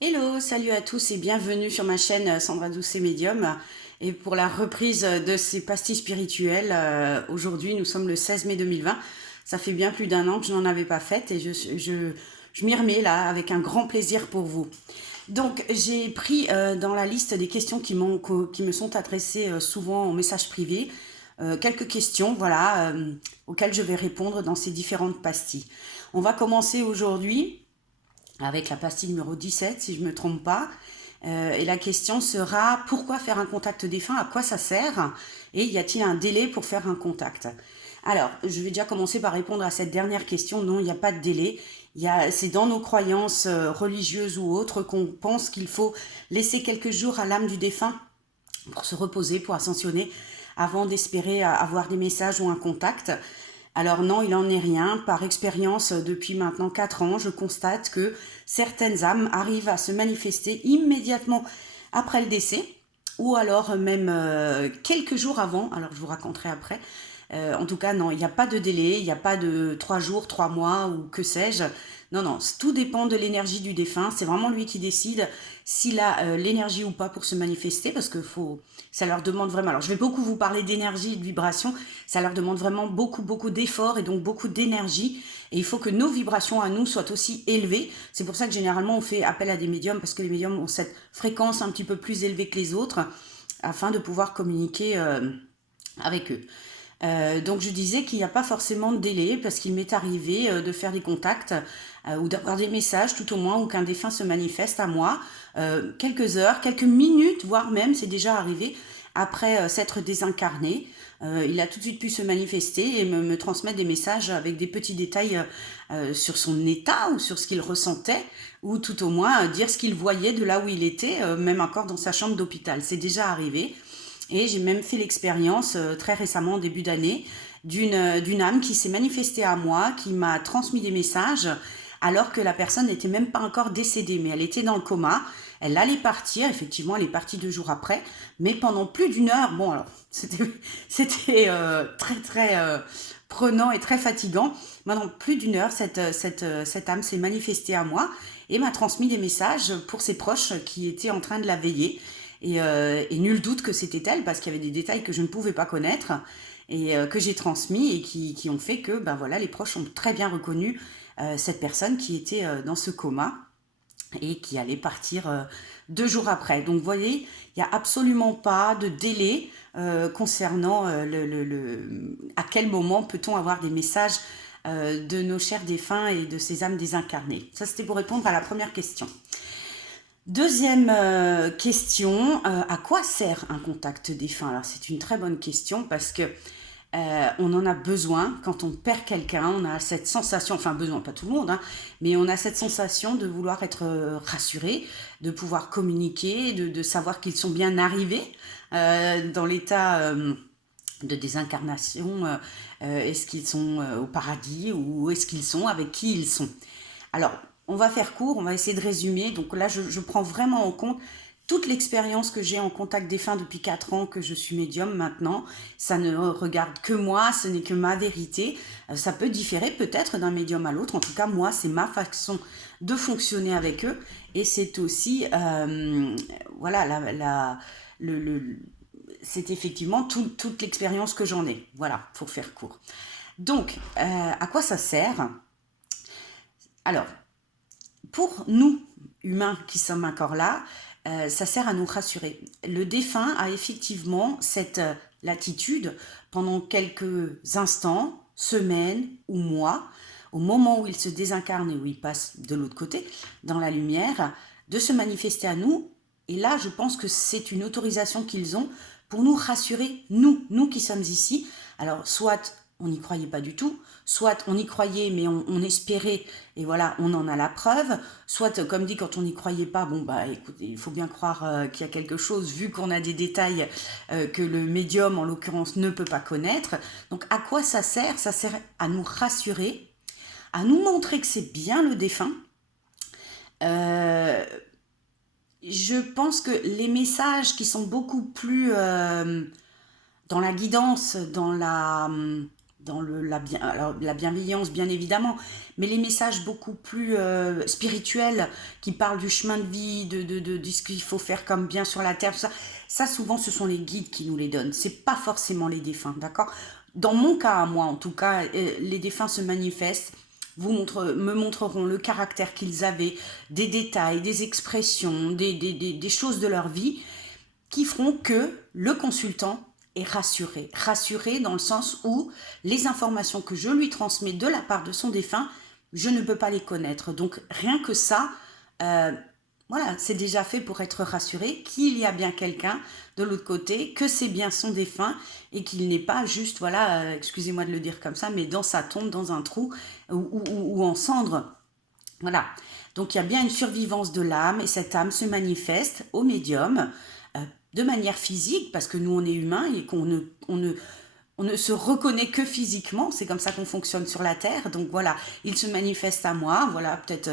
Hello, salut à tous et bienvenue sur ma chaîne Sandra Doucet Médium. Et pour la reprise de ces pastilles spirituelles, aujourd'hui nous sommes le 16 mai 2020. Ça fait bien plus d'un an que je n'en avais pas fait et je m'y remets là avec un grand plaisir pour vous. Donc j'ai pris dans la liste des questions qui me sont adressées souvent en message privé, quelques questions voilà, auxquelles je vais répondre dans ces différentes pastilles. On va commencer aujourd'hui avec la pastille numéro 17, si je ne me trompe pas. Et la question sera, pourquoi faire un contact défunt? À quoi ça sert? Et y a-t-il un délai pour faire un contact? Alors, je vais déjà commencer par répondre à cette dernière question. Non, il n'y a pas de délai. C'est dans nos croyances religieuses ou autres qu'on pense qu'il faut laisser quelques jours à l'âme du défunt pour se reposer, pour ascensionner, avant d'espérer avoir des messages ou un contact. Alors non, il n'en est rien. Par expérience, depuis maintenant 4 ans, je constate que certaines âmes arrivent à se manifester immédiatement après le décès, ou alors même quelques jours avant. Alors je vous raconterai après. En tout cas, non, il n'y a pas de délai, il n'y a pas de 3 jours, 3 mois ou que sais-je. Non, non, tout dépend de l'énergie du défunt. C'est vraiment lui qui décide s'il a l'énergie ou pas pour se manifester, parce que ça leur demande vraiment. Alors, je vais beaucoup vous parler d'énergie et de vibration. Ça leur demande vraiment beaucoup, beaucoup d'efforts et donc beaucoup d'énergie. Et il faut que nos vibrations à nous soient aussi élevées. C'est pour ça que généralement on fait appel à des médiums, parce que les médiums ont cette fréquence un petit peu plus élevée que les autres, afin de pouvoir communiquer avec eux. Donc je disais qu'il n'y a pas forcément de délai parce qu'il m'est arrivé de faire des contacts ou d'avoir des messages tout au moins, ou qu'un défunt se manifeste à moi quelques heures, quelques minutes, voire même, c'est déjà arrivé, après s'être désincarné. Il a tout de suite pu se manifester et me transmettre des messages avec des petits détails sur son état ou sur ce qu'il ressentait, ou tout au moins dire ce qu'il voyait de là où il était, même encore dans sa chambre d'hôpital. C'est déjà arrivé. Et j'ai même fait l'expérience très récemment, en début d'année, d'une âme qui s'est manifestée à moi, qui m'a transmis des messages, alors que la personne n'était même pas encore décédée, mais elle était dans le coma. Elle allait partir, effectivement, elle est partie 2 jours après, mais pendant plus d'une heure. Bon, alors, c'était très, très prenant et très fatigant. Pendant plus d'une heure, cette âme s'est manifestée à moi et m'a transmis des messages pour ses proches qui étaient en train de la veiller. Et nul doute que c'était elle, parce qu'il y avait des détails que je ne pouvais pas connaître et que j'ai transmis et qui ont fait que ben voilà, les proches ont très bien reconnu cette personne qui était dans ce coma et qui allait partir 2 jours après. Donc vous voyez, il n'y a absolument pas de délai concernant à quel moment peut-on avoir des messages de nos chers défunts et de ces âmes désincarnées. Ça, c'était pour répondre à la première question. Deuxième question, à quoi sert un contact défunt? Alors c'est une très bonne question parce que on en a besoin quand on perd quelqu'un. On a cette sensation, enfin besoin, pas tout le monde, hein, mais on a cette sensation de vouloir être rassuré, de pouvoir communiquer, de savoir qu'ils sont bien arrivés dans l'état de désincarnation. Est-ce qu'ils sont au paradis, ou est-ce qu'ils sont, avec qui ils sont? Alors, on va faire court, on va essayer de résumer. Donc là, je prends vraiment en compte toute l'expérience que j'ai en contact défunt depuis 4 ans que je suis médium maintenant. Ça ne regarde que moi, ce n'est que ma vérité. Ça peut différer peut-être d'un médium à l'autre. En tout cas, moi, c'est ma façon de fonctionner avec eux. Et c'est aussi, voilà, c'est effectivement toute l'expérience que j'en ai. Voilà, pour faire court. Donc, à quoi ça sert? Alors, pour nous, humains qui sommes encore là, ça sert à nous rassurer. Le défunt a effectivement cette latitude pendant quelques instants, semaines ou mois, au moment où il se désincarne et où il passe de l'autre côté, dans la lumière, de se manifester à nous. Et là, je pense que c'est une autorisation qu'ils ont pour nous rassurer, nous qui sommes ici. Alors, soit on n'y croyait pas du tout, soit on y croyait mais on espérait, et voilà, on en a la preuve, soit comme dit, quand on n'y croyait pas, bon bah écoutez, il faut bien croire qu'il y a quelque chose, vu qu'on a des détails que le médium en l'occurrence ne peut pas connaître. Donc à quoi ça sert? Ça sert à nous rassurer, à nous montrer que c'est bien le défunt. Euh, je pense que les messages qui sont beaucoup plus dans la guidance, dans alors, la bienveillance, bien évidemment, mais les messages beaucoup plus spirituels qui parlent du chemin de vie, de ce qu'il faut faire comme bien sur la terre, tout ça. Ça, souvent, ce sont les guides qui nous les donnent. C'est pas forcément les défunts, d'accord? Dans mon cas, à moi, en tout cas, les défunts se manifestent, me montreront le caractère qu'ils avaient, des détails, des expressions, des choses de leur vie qui feront que le consultant est rassuré. Rassuré dans le sens où les informations que je lui transmets de la part de son défunt, je ne peux pas les connaître. Donc rien que ça, voilà, c'est déjà fait pour être rassuré qu'il y a bien quelqu'un de l'autre côté, que c'est bien son défunt et qu'il n'est pas juste, voilà, excusez-moi de le dire comme ça, mais dans sa tombe, dans un trou ou en cendres. Voilà. Donc il y a bien une survivance de l'âme et cette âme se manifeste au médium de manière physique, parce que nous on est humains et on ne se reconnaît que physiquement, c'est comme ça qu'on fonctionne sur la Terre, donc voilà, il se manifeste à moi, voilà, peut-être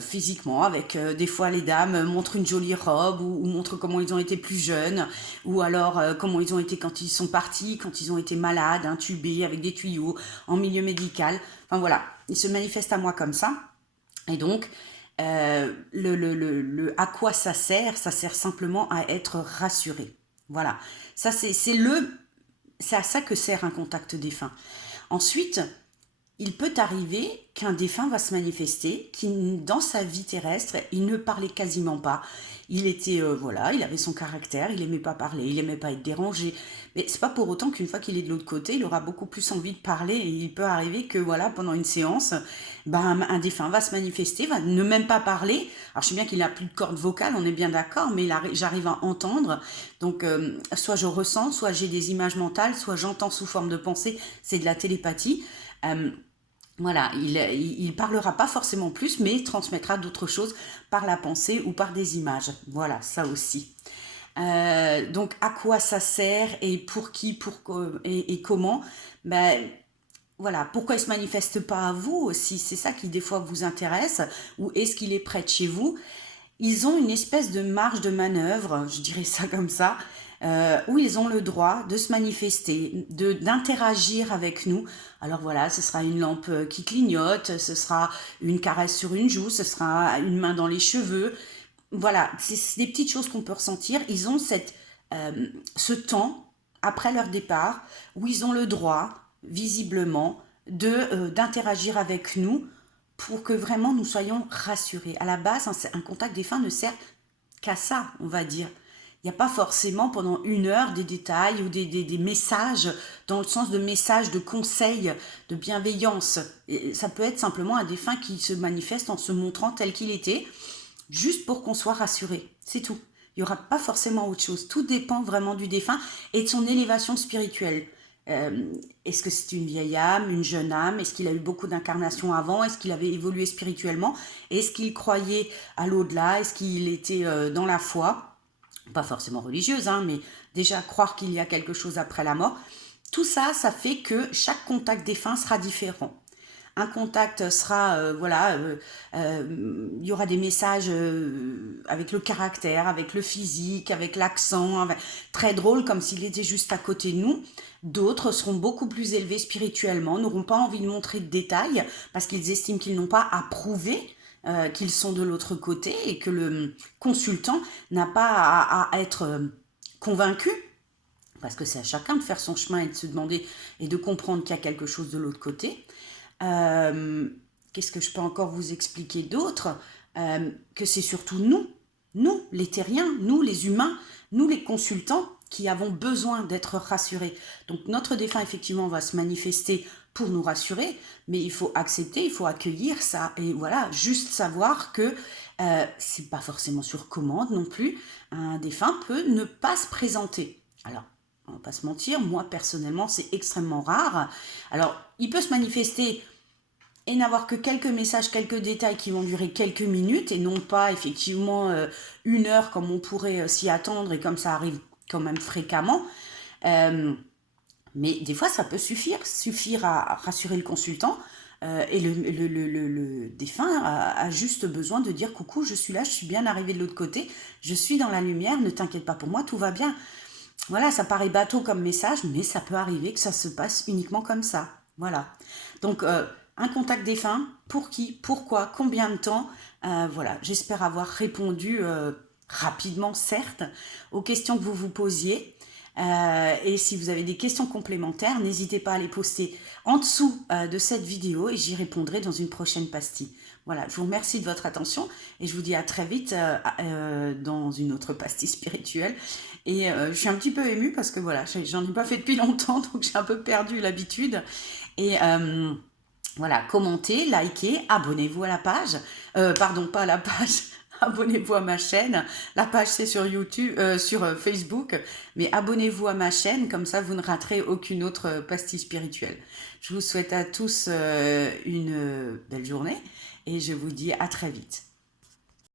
physiquement, avec des fois les dames montrent une jolie robe, ou montrent comment ils ont été plus jeunes, ou alors comment ils ont été quand ils sont partis, quand ils ont été malades, intubés, avec des tuyaux, en milieu médical, enfin voilà, il se manifeste à moi comme ça, et donc à quoi ça sert? Ça sert simplement à être rassuré. Voilà. Ça, c'est à ça que sert un contact défunt. Ensuite, il peut arriver qu'un défunt va se manifester, qui dans sa vie terrestre, il ne parlait quasiment pas. Il était, voilà, il avait son caractère, il aimait pas parler, il aimait pas être dérangé. Mais c'est pas pour autant qu'une fois qu'il est de l'autre côté, il aura beaucoup plus envie de parler et il peut arriver que, voilà, pendant une séance, ben, un défunt va se manifester, va ne même pas parler. Alors je sais bien qu'il n'a plus de corde vocale, on est bien d'accord, mais j'arrive à entendre. Donc, soit je ressens, soit j'ai des images mentales, soit j'entends sous forme de pensée, c'est de la télépathie. Voilà, il parlera pas forcément plus, mais il transmettra d'autres choses par la pensée ou par des images. Voilà, ça aussi. Donc, à quoi ça sert et pour qui, et comment? Ben, voilà, pourquoi il se manifeste pas à vous aussi? C'est ça qui des fois vous intéresse. Ou est-ce qu'il est près de chez vous? Ils ont une espèce de marge de manœuvre, je dirais ça comme ça, où ils ont le droit de se manifester, d'interagir avec nous. Alors voilà, ce sera une lampe qui clignote, ce sera une caresse sur une joue, ce sera une main dans les cheveux. Voilà, c'est des petites choses qu'on peut ressentir. Ils ont ce temps, après leur départ, où ils ont le droit, visiblement, d'interagir avec nous pour que vraiment nous soyons rassurés. À la base, un contact défunt ne sert qu'à ça, on va dire. Il n'y a pas forcément pendant une heure des détails ou des messages, dans le sens de messages, de conseils, de bienveillance. Et ça peut être simplement un défunt qui se manifeste en se montrant tel qu'il était, juste pour qu'on soit rassuré. C'est tout. Il n'y aura pas forcément autre chose. Tout dépend vraiment du défunt et de son élévation spirituelle. Est-ce que c'est une vieille âme, une jeune âme? Est-ce qu'il a eu beaucoup d'incarnations avant? Est-ce qu'il avait évolué spirituellement? Est-ce qu'il croyait à l'au-delà? Est-ce qu'il était dans la foi? Pas forcément religieuse, hein, mais déjà croire qu'il y a quelque chose après la mort. Tout ça, ça fait que chaque contact défunt sera différent. Un contact sera, voilà, il y aura des messages avec le caractère, avec le physique, avec l'accent, très drôle, comme s'il était juste à côté de nous. D'autres seront beaucoup plus élevés spirituellement, n'auront pas envie de montrer de détails, parce qu'ils estiment qu'ils n'ont pas à prouver qu'ils sont de l'autre côté et que le consultant n'a pas à être convaincu, parce que c'est à chacun de faire son chemin et de se demander et de comprendre qu'il y a quelque chose de l'autre côté. Qu'est-ce que je peux encore vous expliquer d'autre? Que c'est surtout nous les terriens, nous les humains, nous les consultants qui avons besoin d'être rassurés. Donc notre défunt effectivement va se manifester pour nous rassurer, mais il faut accepter, il faut accueillir ça et voilà, juste savoir que c'est pas forcément sur commande non plus. Un défunt peut ne pas se présenter. Alors on va pas se mentir, moi personnellement c'est extrêmement rare. Alors il peut se manifester et n'avoir que quelques messages, quelques détails qui vont durer quelques minutes et non pas effectivement une heure comme on pourrait s'y attendre et comme ça arrive quand même fréquemment. Mais des fois ça peut suffire à rassurer le consultant et le défunt a juste besoin de dire coucou, je suis là, je suis bien arrivé de l'autre côté, je suis dans la lumière, ne t'inquiète pas pour moi, tout va bien. Voilà, ça paraît bateau comme message, mais ça peut arriver que ça se passe uniquement comme ça. Voilà. Donc, un contact défunt, pour qui, pourquoi, combien de temps. Voilà, j'espère avoir répondu rapidement, certes, aux questions que vous vous posiez. Et si vous avez des questions complémentaires, n'hésitez pas à les poster en dessous de cette vidéo et j'y répondrai dans une prochaine pastille. Voilà, je vous remercie de votre attention et je vous dis à très vite dans une autre pastille spirituelle. Et je suis un petit peu émue parce que voilà, j'en ai pas fait depuis longtemps, donc j'ai un peu perdu l'habitude. Et voilà, commentez, likez, abonnez-vous à la page. Pardon, pas à la page. Abonnez-vous à ma chaîne. La page c'est sur YouTube, sur Facebook, mais abonnez-vous à ma chaîne, comme ça vous ne raterez aucune autre pastille spirituelle. Je vous souhaite à tous une belle journée et je vous dis à très vite.